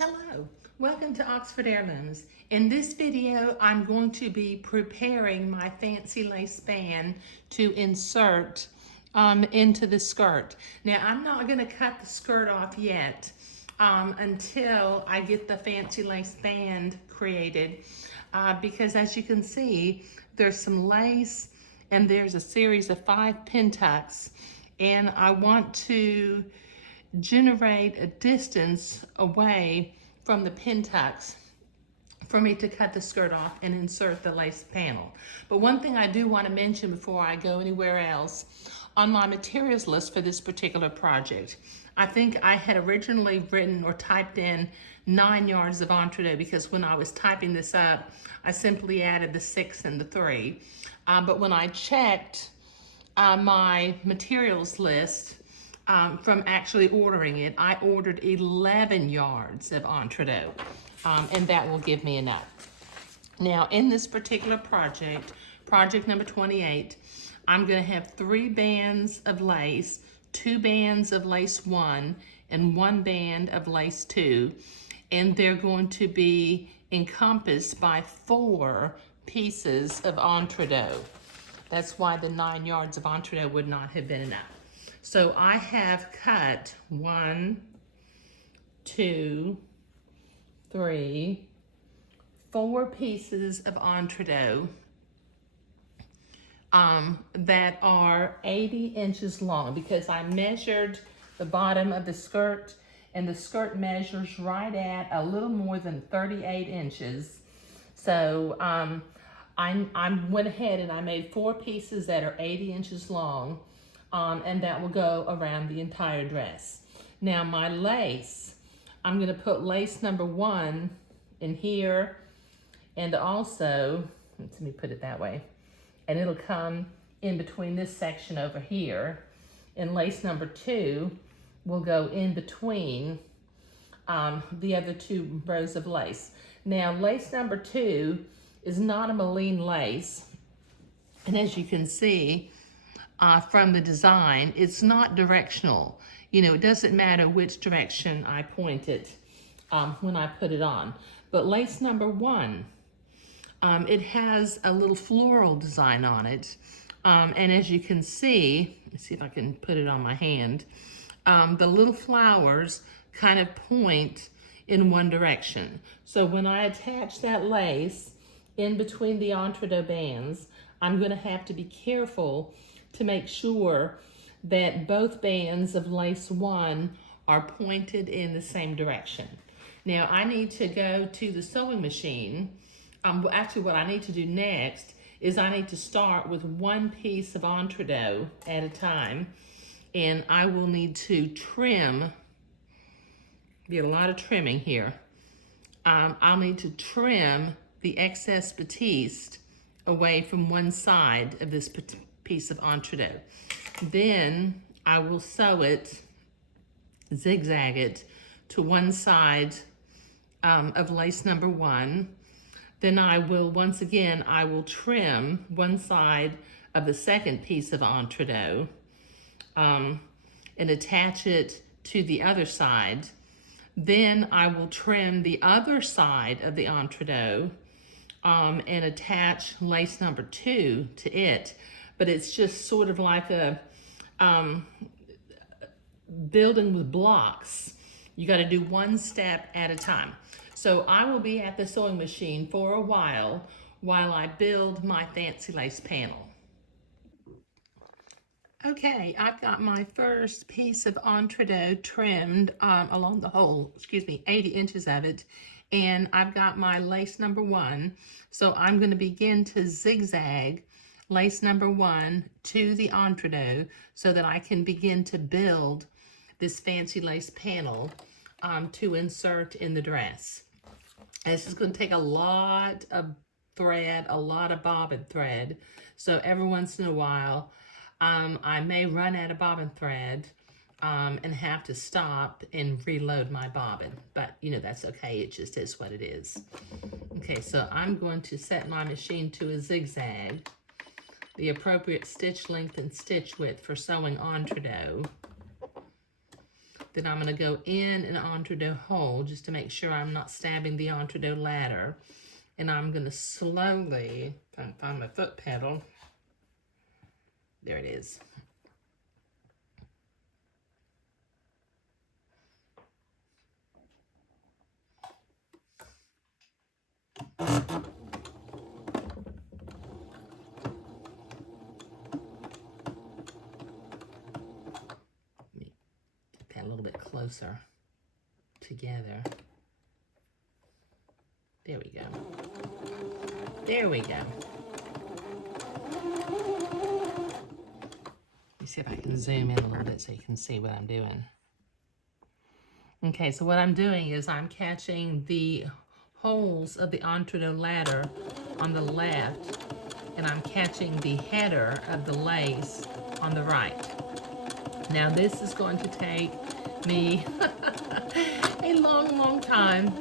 Hello, welcome to Oxford Heirlooms. In this video, I'm going to be preparing my fancy lace band to insert into the skirt. Now, I'm not going to cut the skirt off yet until I get the fancy lace band created because as you can see, there's some lace and there's a series of 5 pin tucks, and I want to generate a distance away from the pin tucks for me to cut the skirt off and insert the lace panel. But one thing I do want to mention before I go anywhere else, on my materials list for this particular project, I think I had originally written or typed in 9 yards of entredeux because when I was typing this up, I simply added the 6 and the 3. But when I checked my materials list, from actually ordering it, I ordered 11 yards of entredeux, and that will give me enough. Now, in this particular project, project number 28, I'm going to have 3 bands of lace, 2 bands of lace 1, and 1 band of lace 2, and they're going to be encompassed by 4 pieces of entredeux. That's why the 9 yards of entredeux would not have been enough. So I have cut 1, 2, 3, 4 pieces of entredeux that are 80 inches long because I measured the bottom of the skirt, and the skirt measures right at a little more than 38 inches. So I went ahead and I made 4 pieces that are 80 inches long. And that will go around the entire dress. Now my lace, I'm going to put lace number 1 in here, and also, let me put it that way, and it'll come in between this section over here, and lace number 2 will go in between the other 2 rows of lace. Now lace number 2 is not a Moline lace, and as you can see, from the design, it's not directional. You know, it doesn't matter which direction I point it when I put it on. But lace number 1, it has a little floral design on it. And as you can see, let's see if I can put it on my hand, the little flowers kind of point in one direction. So when I attach that lace in between the entredeux bands, I'm going to have to be careful to make sure that both bands of lace 1 are pointed in the same direction. Now I need to go to the sewing machine. Actually what I need to do next is I need to start with 1 piece of entredeux at a time, and I will need to trim, be a lot of trimming here. I'll need to trim the excess batiste away from one side of this piece of entredeux. Then I will sew it, zigzag it to one side of lace number 1. Then I will, once again, I will trim one side of the second piece of entredeux and attach it to the other side. Then I will trim the other side of the entredeux and attach lace number 2 to it. But it's just sort of like a building with blocks. You got to do one step at a time. So I will be at the sewing machine for a while I build my fancy lace panel. Okay, I've got my first piece of entredeux trimmed along the whole, 80 inches of it. And I've got my lace number 1. So I'm going to begin to zigzag lace number 1 to the entredeux so that I can begin to build this fancy lace panel to insert in the dress. And this is going to take a lot of thread, a lot of bobbin thread. So every once in a while, I may run out of bobbin thread and have to stop and reload my bobbin. But, you know, that's okay. It just is what it is. Okay, so I'm going to set my machine to a zigzag, the appropriate stitch length and stitch width for sewing entredeux. Then I'm going to go in an entre-deux hole just to make sure I'm not stabbing the entre-deux ladder. And I'm going to slowly, if I can find my foot pedal, there it is. A little bit closer together. There we go. There we go. Let me see if I can zoom in a little bit so you can see what I'm doing. Okay, so what I'm doing is I'm catching the holes of the entre-deux ladder on the left, and I'm catching the header of the lace on the right. Now this is going to take me a long time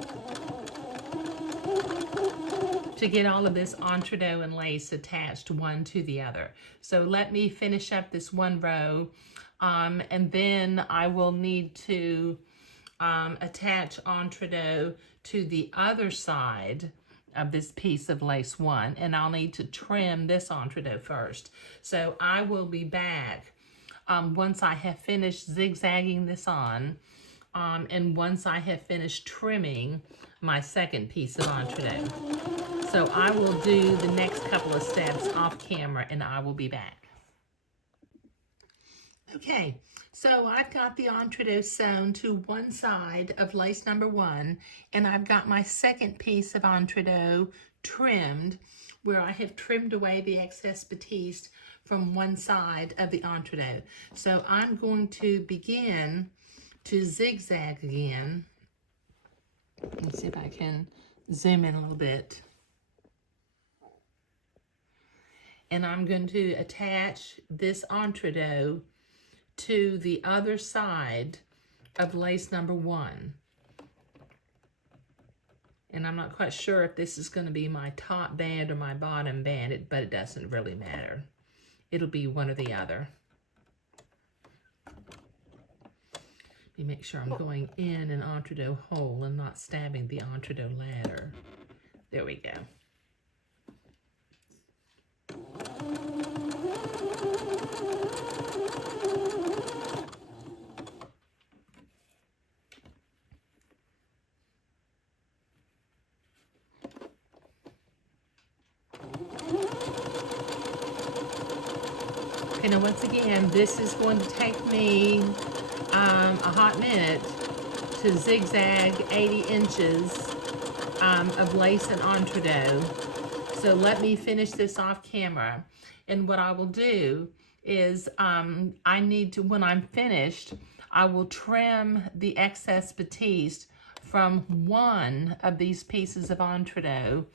to get all of this entre-deux and lace attached one to the other. So let me finish up this one row, and then I will need to attach entre-deux to the other side of this piece of lace one, and I'll need to trim this entre-deux first. So I will be back once I have finished zigzagging this on, and once I have finished trimming my second piece of entre-deux. So I will do the next couple of steps off camera, and I will be back. Okay, so I've got the entre-deux sewn to one side of lace number one, and I've got my second piece of entre-deux trimmed, where I have trimmed away the excess batiste from one side of the entre-deux. So I'm going to begin to zigzag again. Let's see if I can zoom in a little bit. And I'm going to attach this entre-deux to the other side of lace number one. And I'm not quite sure if this is going to be my top band or my bottom band, but it doesn't really matter. It'll be one or the other. Let me make sure I'm going in an entre-deux hole and not stabbing the entre-deux ladder. There we go. Okay, now once again, this is going to take me a hot minute to zigzag 80 inches of lace and entre-deux. So let me finish this off camera. And what I will do is I need to, when I'm finished, I will trim the excess batiste from one of these pieces of entre-deux,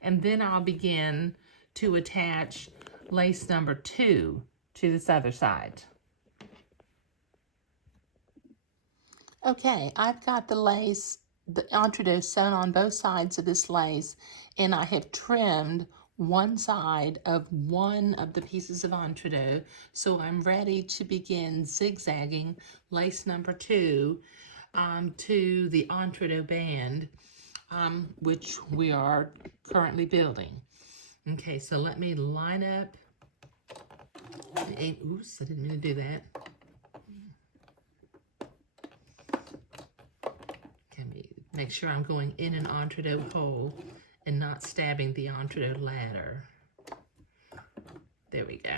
and then I'll begin to attach lace number two to this other side. Okay, I've got the lace, the entre-deux sewn on both sides of this lace, and I have trimmed one side of one of the pieces of entre-deux, so I'm ready to begin zigzagging lace number two to the entre-deux band, which we are currently building. Okay, so let me line up. Oops, I didn't mean to do that. Make sure I'm going in an entre-deux hole and not stabbing the entre-deux ladder. There we go.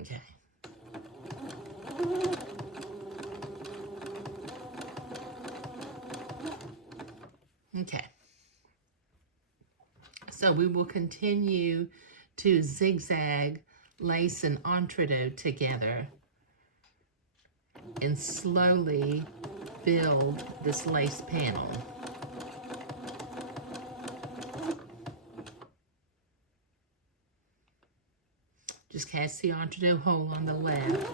Okay. Okay. So we will continue to zigzag lace and entre-deux together and slowly build this lace panel. Just cast the entre-deux hole on the left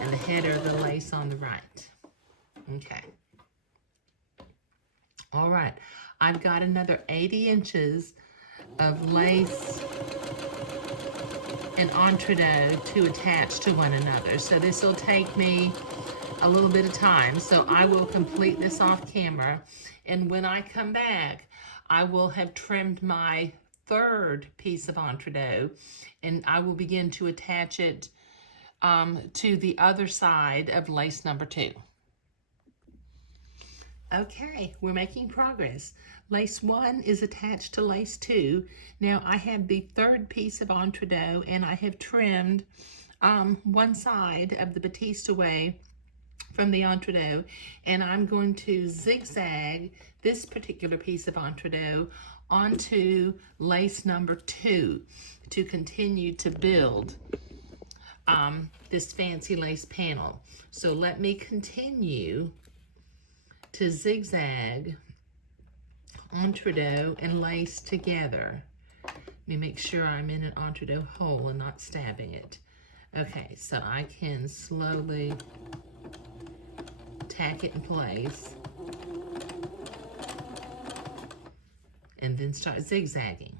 and the header of the lace on the right. Okay. All right, I've got another 80 inches of lace and entree to attach to one another. So this will take me a little bit of time. So I will complete this off camera. And when I come back, I will have trimmed my third piece of entree and I will begin to attach it to the other side of lace number 2. Okay, we're making progress. Lace 1 is attached to lace 2. Now I have the third piece of entree and I have trimmed one side of the batiste away from the entree, and I'm going to zigzag this particular piece of entree onto lace number 2 to continue to build this fancy lace panel. So let me continue to zigzag entree and lace together. Let me make sure I'm in an entree hole and not stabbing it. Okay, so I can slowly tack it in place and then start zigzagging.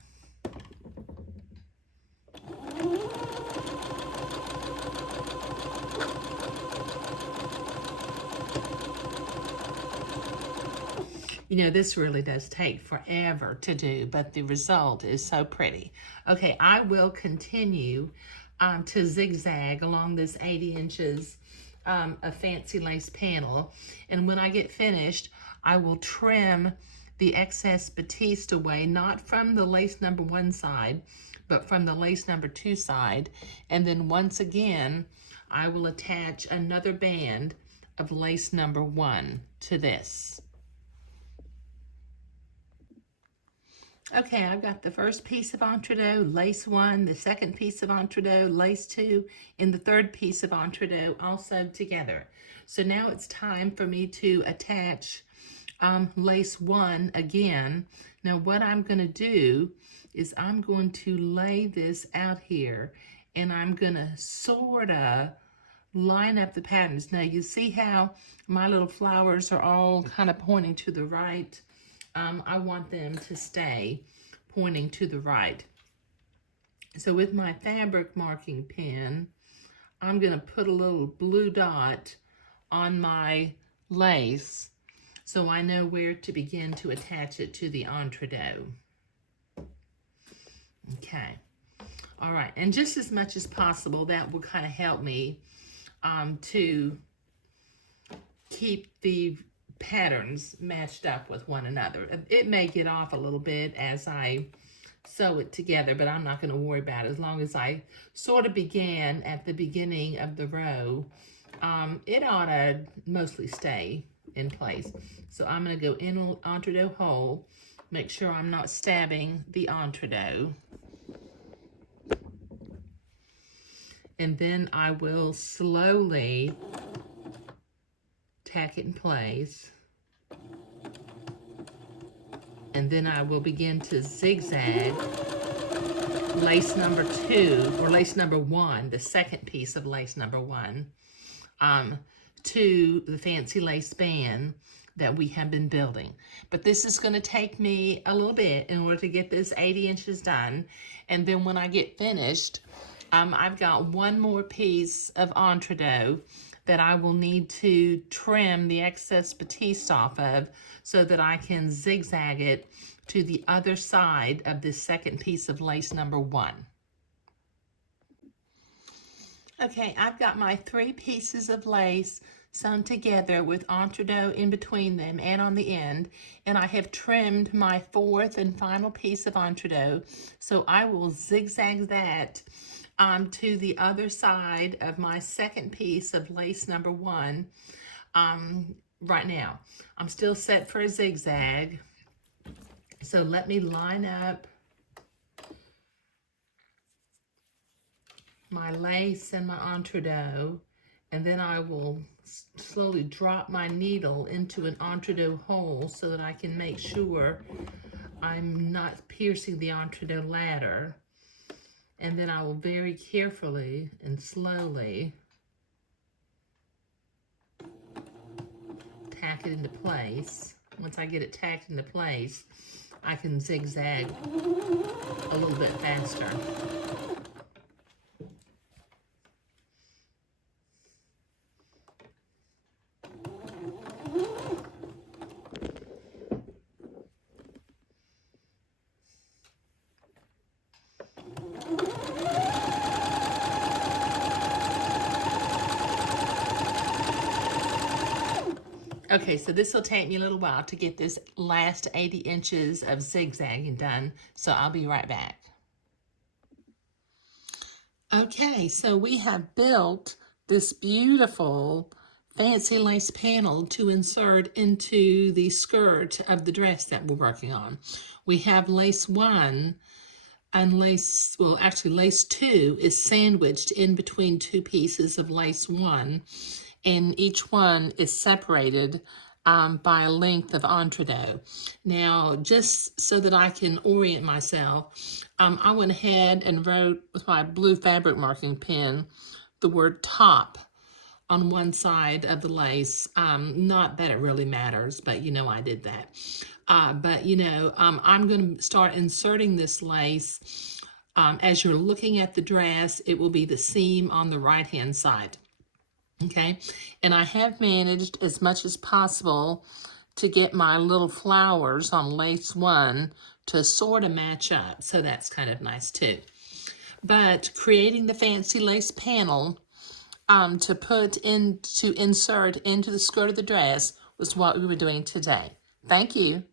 You know, this really does take forever to do, but the result is so pretty. Okay, I will continue to zigzag along this 80 inches of fancy lace panel. And when I get finished, I will trim the excess batiste away, not from the lace number 1 side, but from the lace number 2 side. And then once again, I will attach another band of lace number 1 to this. Okay, I've got the first piece of entree, lace 1, the second piece of entree, lace 2, and the third piece of entree all sewed together. So now it's time for me to attach lace 1 again. Now what I'm going to do is I'm going to lay this out here, and I'm going to sort of line up the patterns. Now you see how my little flowers are all kind of pointing to the right. I want them to stay pointing to the right. So with my fabric marking pen, I'm going to put a little blue dot on my lace so I know where to begin to attach it to the entree. Okay. All right. And just as much as possible, that will kind of help me to keep the patterns matched up with one another. It may get off a little bit as I sew it together, but I'm not going to worry about it. As long as I sort of began at the beginning of the row, it ought to mostly stay in place. So I'm going to go in an entree hole, make sure I'm not stabbing the entree, and then I will slowly tack it in place, and then I will begin to zigzag lace number 2, or lace number 1, the second piece of lace number 1, to the fancy lace band that we have been building. But this is going to take me a little bit in order to get this 80 inches done, and then when I get finished, I've got one more piece of entree that I will need to trim the excess batiste off of so that I can zigzag it to the other side of this second piece of lace number 1. Okay, I've got my 3 pieces of lace sewn together with entree in between them and on the end, and I have trimmed my 4th and final piece of entree, so I will zigzag that to the other side of my second piece of lace number 1 right now. I'm still set for a zigzag, so let me line up my lace and my entree, and then I will slowly drop my needle into an entree hole so that I can make sure I'm not piercing the entree ladder. And then I will very carefully and slowly tack it into place. Once I get it tacked into place, I can zigzag a little bit faster. Okay, so this will take me a little while to get this last 80 inches of zigzagging done, so I'll be right back. Okay, so we have built this beautiful fancy lace panel to insert into the skirt of the dress that we're working on. We have lace 1 and lace, well, actually lace 2 is sandwiched in between 2 pieces of lace 1, and each one is separated by a length of entredot. Now, just so that I can orient myself, I went ahead and wrote with my blue fabric marking pen the word top on one side of the lace. Not that it really matters, but you know I did that. But you know, I'm going to start inserting this lace. As you're looking at the dress, it will be the seam on the right-hand side. Okay, and I have managed as much as possible to get my little flowers on lace 1 to sort of match up, so that's kind of nice too. But creating the fancy lace panel to insert into the skirt of the dress was what we were doing today. Thank you.